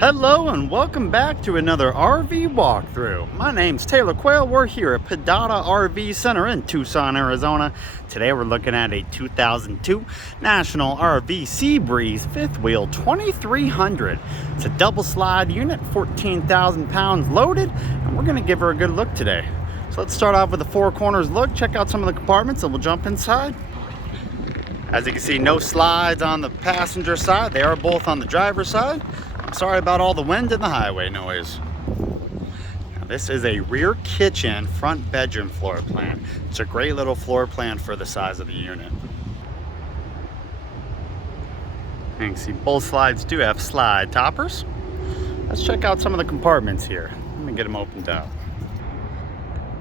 Hello and welcome back to another RV walkthrough. My name's Taylor Quayle. We're here at Padada RV Center in Tucson, Arizona. Today we're looking at a 2002 National RV Seabreeze fifth wheel 2300. It's a double slide unit, 14,000 pounds loaded, and we're gonna give her a good look today. So let's start off with a four corners look, check out some of the compartments, and we'll jump inside. As you can see, no slides on the passenger side. They are both on the driver's side. I'm sorry about all the wind and the highway noise. Now, this is a rear kitchen, front bedroom floor plan. It's a great little floor plan for the size of the unit. And you can see both slides do have slide toppers. Let's check out some of the compartments here. Let me get them opened up.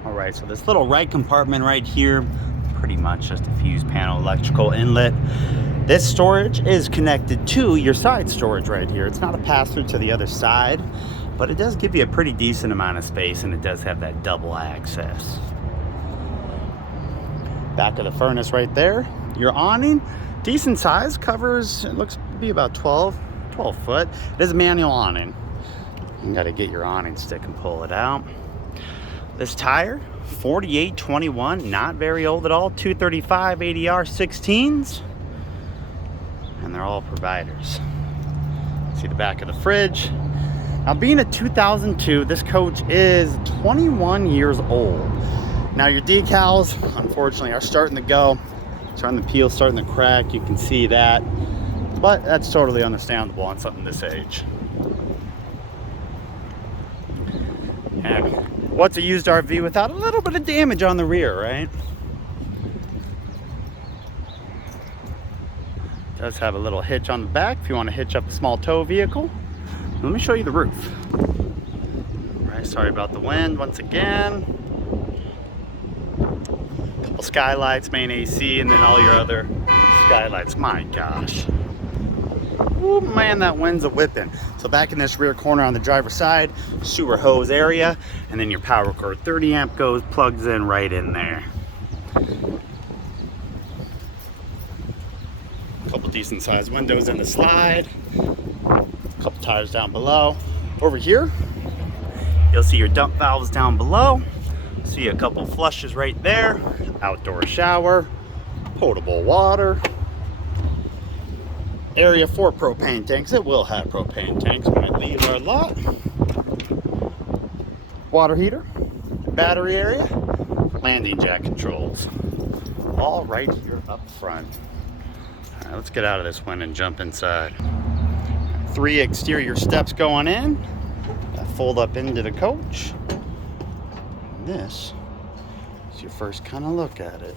All right, so this little right compartment right here, pretty much just a fuse panel electrical inlet. This storage is connected to your side storage right here. It's not a pass-through to the other side, but it does give you a pretty decent amount of space, and it does have that double access. Back of the furnace right there. Your awning, decent size, covers, it looks to be about 12 foot. It is a manual awning. You gotta get your awning stick and pull it out. This tire, 4821, not very old at all, 235 ADR 16s. And they're all providers. See the back of the fridge. Now, being a 2002, this coach is 21 years old. Now, your decals, unfortunately, are starting to go, starting to peel, starting to crack. You can see that, but that's totally understandable on something this age. And what's a used RV without a little bit of damage on the rear, right? Does have a little hitch on the back if you want to hitch up a small tow vehicle. Let me show you the roof. All right, sorry about the wind once again. A couple skylights, main AC, and then all your other skylights. My gosh. Oh man, that wind's a whipping. So back in this rear corner on the driver's side, sewer hose area, and then your power cord. 30 amp goes, plugs in right in there. Couple decent sized windows in the slide, a couple tires down below. Over here you'll see your dump valves down below, see a couple flushes right there, outdoor shower, potable water, area for propane tanks. It will have propane tanks when it leaves our lot. Water heater, battery area, landing jack controls, all right here up front. All right, let's get out of this one and jump inside. 3 exterior steps going in that fold up into the coach. And this is your first kind of look at it.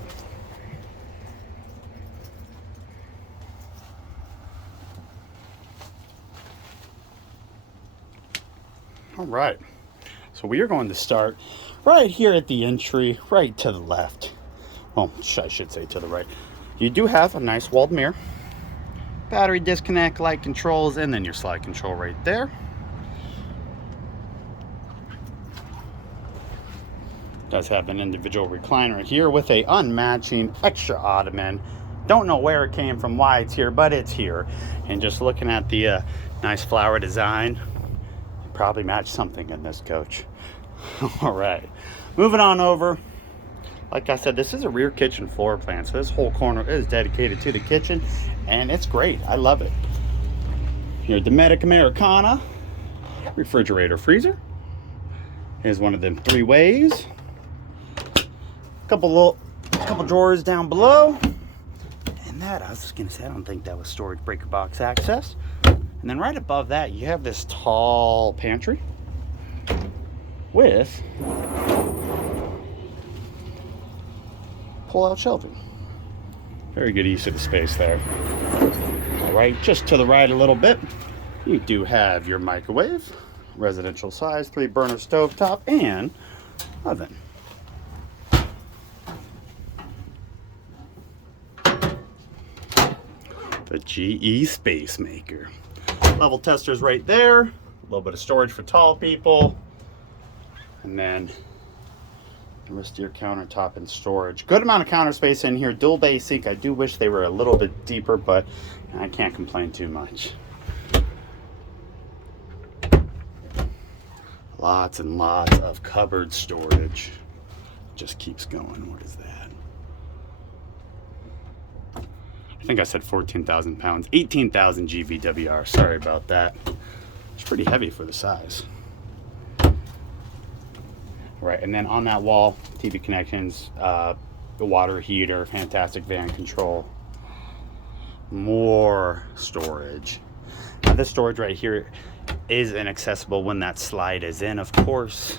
All right, so we are going to start right here at the entry, right to the left. Well, I should say to the right. You do have a nice walled mirror, battery disconnect, light controls, and then your slide control right there. Does have an individual recliner here with a unmatching extra ottoman. Don't know where it came from, why it's here, but it's here. And just looking at the nice flower design, you probably match something in this coach. All right, moving on over. Like I said, this is a rear kitchen floor plan, so this whole corner is dedicated to the kitchen, and it's great. I love it. Your Dometic Americana refrigerator freezer. Here's one of them 3 ways. Couple drawers down below, and that I was just gonna say, I don't think that was storage breaker box access. And then right above that, you have this tall pantry with pull-out shelving. Very good use of the space there. All right, just to the right a little bit, you do have your microwave, residential size, 3-burner stovetop, and oven. The GE Space Maker. Level testers right there, a little bit of storage for tall people, and then the rest of your countertop and storage. Good amount of counter space in here. Dual bay sink. I do wish they were a little bit deeper, but I can't complain too much. Lots and lots of cupboard storage. Just keeps going. What is that? I think I said 14,000 pounds. 18,000 GVWR. Sorry about that. It's pretty heavy for the size. Right, and then on that wall, TV connections, the water heater, fantastic van control. More storage. Now this storage right here is inaccessible when that slide is in, of course,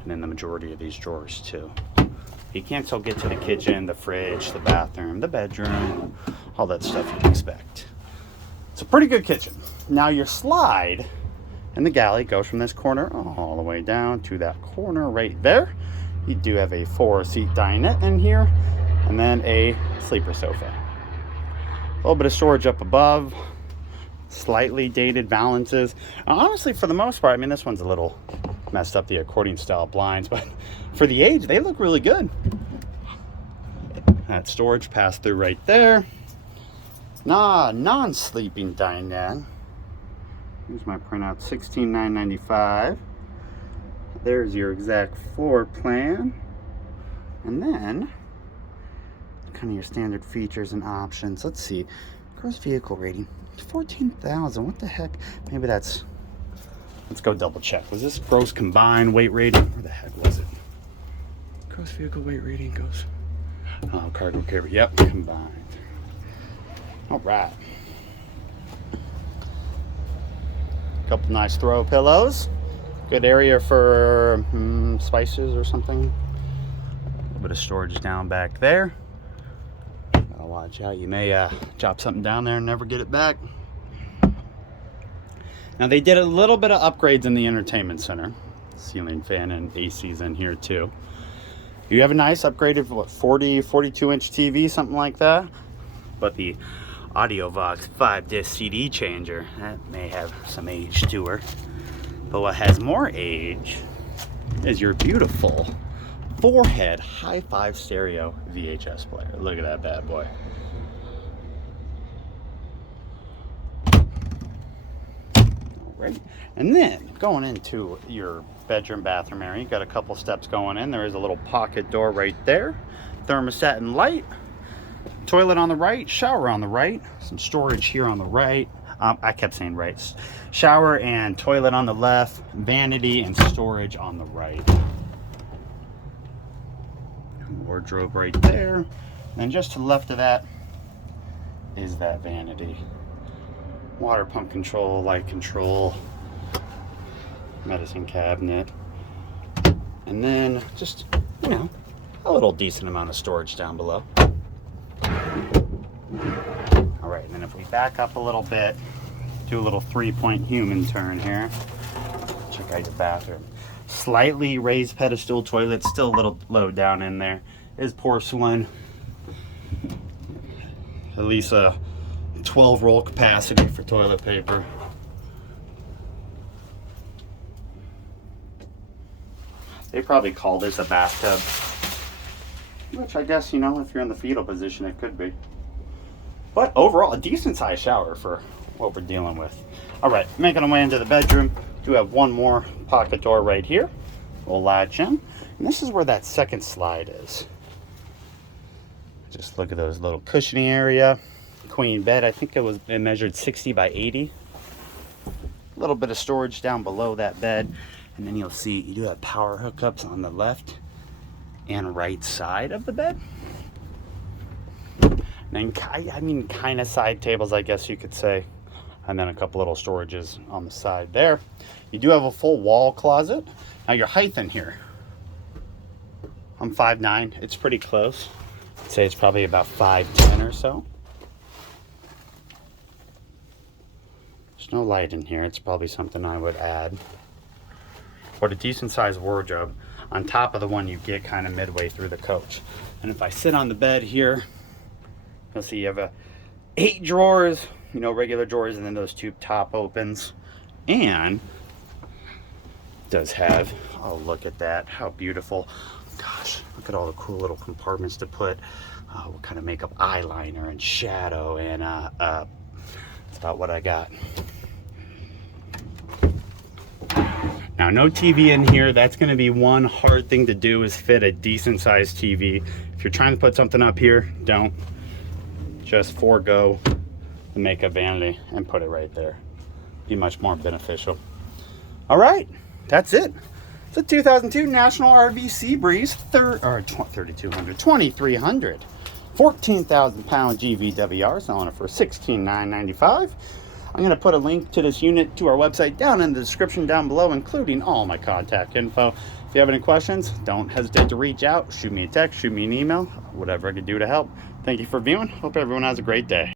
and then the majority of these drawers too. You can't still get to the kitchen, the fridge, the bathroom, the bedroom, all that stuff you'd expect. It's a pretty good kitchen. Now your slide in the galley goes from this corner all the way down to that corner right there. You do have a 4-seat dinette in here, and then a sleeper sofa. A little bit of storage up above, slightly dated balances. Honestly, for the most part, I mean, this one's a little messed up, the accordion style blinds, but for the age, they look really good. That storage passed through right there. Non-sleeping dinette. Here's my printout, $16,995. There's your exact floor plan. And then, kind of your standard features and options. Let's see, gross vehicle rating, 14,000. What the heck? Maybe that's, let's go double check. Was this gross combined weight rating? Where the heck was it? Gross vehicle weight rating goes, oh, cargo carrier, yep, combined. All right. Couple nice throw pillows. Good area for spices or something. A little bit of storage down back there. Gotta watch out. You may drop something down there and never get it back. Now they did a little bit of upgrades in the entertainment center. Ceiling fan and AC's in here too. You have a nice upgraded, what, 42-inch TV, something like that. But the AudioVox 5-disc CD changer, that may have some age to her. But what has more age is your beautiful 4-head hi-fi stereo VHS player. Look at that bad boy. All right, and then going into your bedroom bathroom area, you got a couple steps going in. There is a little pocket door right there, thermostat and light. Toilet on the right, shower on the right, some storage here on the right. I kept saying right. Shower and toilet on the left, vanity and storage on the right. Wardrobe right there. And just to the left of that is that vanity. Water pump control, light control, medicine cabinet. And then just, you know, a little decent amount of storage down below. All right, and then if we back up a little bit, do a little 3-point human turn here. Check out your bathroom. Slightly raised pedestal toilet, still a little low down in there. Is porcelain. At least a 12-roll capacity for toilet paper. They probably call this a bathtub. Which I guess, you know, if you're in the fetal position, it could be. But overall, a decent sized shower for what we're dealing with. All right, making our way into the bedroom. Do have one more pocket door right here. We'll latch in. And this is where that second slide is. Just look at those little cushioning area. Queen bed, I think it measured 60 by 80. A little bit of storage down below that bed. And then you'll see you do have power hookups on the left and right side of the bed. And then, I mean, kind of side tables, I guess you could say. And then a couple little storages on the side there. You do have a full wall closet. Now your height in here, I'm 5'9". It's pretty close. I'd say it's probably about 5'10" or so. There's no light in here. It's probably something I would add. But a decent sized wardrobe on top of the one you get kind of midway through the coach. And if I sit on the bed here, you'll see you have 8 drawers, you know, regular drawers, and then those 2 top opens. And it does have, oh, look at that, how beautiful. Gosh, look at all the cool little compartments to put what kind of makeup, eyeliner and shadow, and that's about what I got. Now, no TV in here. That's going to be one hard thing to do, is fit a decent sized TV. If you're trying to put something up here, don't. Just forego the makeup vanity and put it right there. Be much more beneficial. All right, that's it. It's a 2002 National RV Seabreeze 2300, 14,000 pound GVWR, selling it for $16,995. I'm going to put a link to this unit to our website down in the description down below, including all my contact info. If you have any questions, don't hesitate to reach out. Shoot me a text, shoot me an email, whatever I could do to help. Thank you for viewing. Hope everyone has a great day.